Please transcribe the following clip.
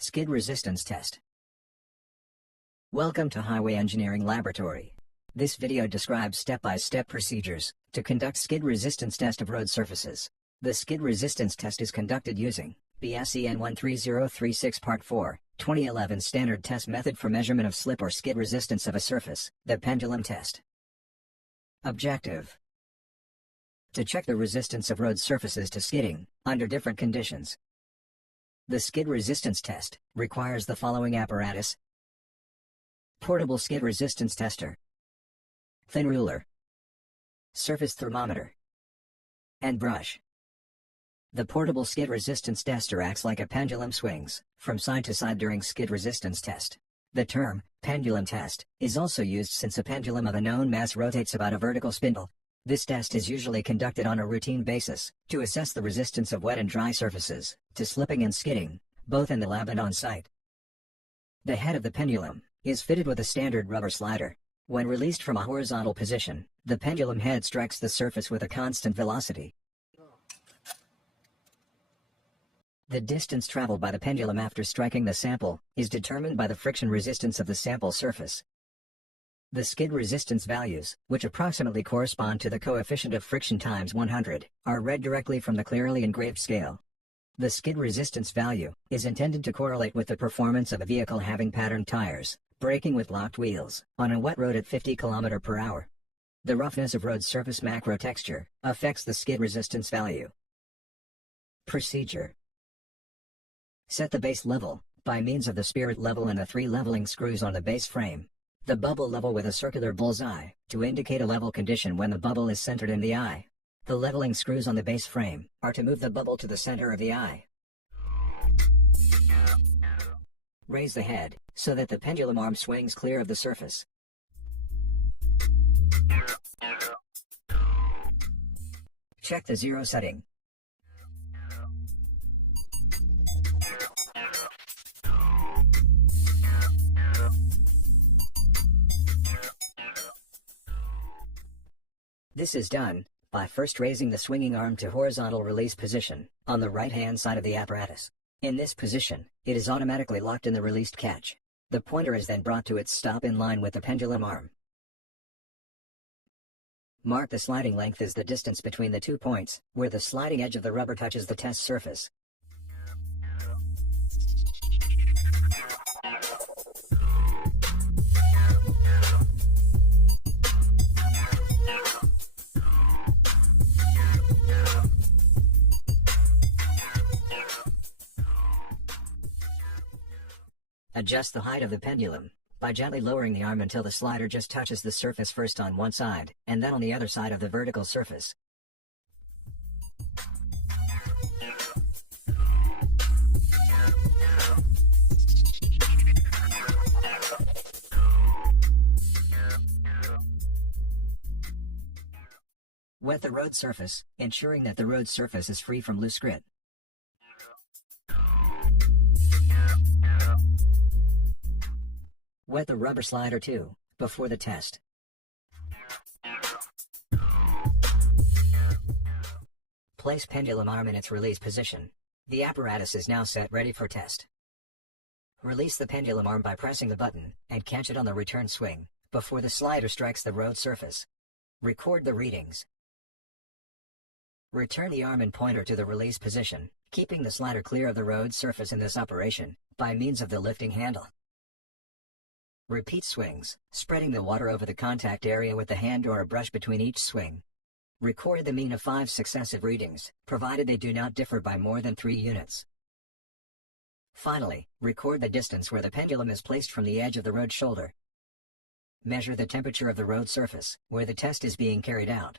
Skid resistance test. Welcome to Highway Engineering Laboratory. This video describes step-by-step procedures to conduct skid resistance test of road surfaces. The skid resistance test is conducted using BSEN 13036 Part 4, 2011 Standard Test Method for Measurement of Slip or Skid Resistance of a Surface, the pendulum test. Objective: to check the resistance of road surfaces to skidding under different conditions. The skid resistance test requires the following apparatus: portable skid resistance tester, thin ruler, surface thermometer, and brush. The portable skid resistance tester acts like a pendulum, swings from side to side during skid resistance test. The term pendulum test is also used since a pendulum of a known mass rotates about a vertical spindle. This test is usually conducted on a routine basis to assess the resistance of wet and dry surfaces to slipping and skidding, both in the lab and on site. The head of the pendulum is fitted with a standard rubber slider. When released from a horizontal position, the pendulum head strikes the surface with a constant velocity. The distance traveled by the pendulum after striking the sample is determined by the friction resistance of the sample surface. The skid resistance values, which approximately correspond to the coefficient of friction times 100, are read directly from the clearly engraved scale. The skid resistance value is intended to correlate with the performance of a vehicle having patterned tires, braking with locked wheels, on a wet road at 50 km per hour. The roughness of road surface macro texture affects the skid resistance value. Procedure: set the base level by means of the spirit level and the 3 leveling screws on the base frame. The bubble level with a circular bullseye to indicate a level condition when the bubble is centered in the eye. The leveling screws on the base frame are to move the bubble to the center of the eye. Raise the head so that the pendulum arm swings clear of the surface. Check the zero setting. This is done by first raising the swinging arm to horizontal release position on the right-hand side of the apparatus. In this position, it is automatically locked in the released catch. The pointer is then brought to its stop in line with the pendulum arm. Mark the sliding length as the distance between the 2 points, where the sliding edge of the rubber touches the test surface. Adjust the height of the pendulum by gently lowering the arm until the slider just touches the surface, first on one side and then on the other side of the vertical surface. Wet the road surface, ensuring that the road surface is free from loose grit. Wet the rubber slider too, before the test. Place pendulum arm in its release position. The apparatus is now set ready for test. Release the pendulum arm by pressing the button and catch it on the return swing before the slider strikes the road surface. Record the readings. Return the arm and pointer to the release position, keeping the slider clear of the road surface in this operation by means of the lifting handle. Repeat swings, spreading the water over the contact area with the hand or a brush between each swing. Record the mean of 5 successive readings, provided they do not differ by more than 3 units. Finally, record the distance where the pendulum is placed from the edge of the road shoulder. Measure the temperature of the road surface, where the test is being carried out.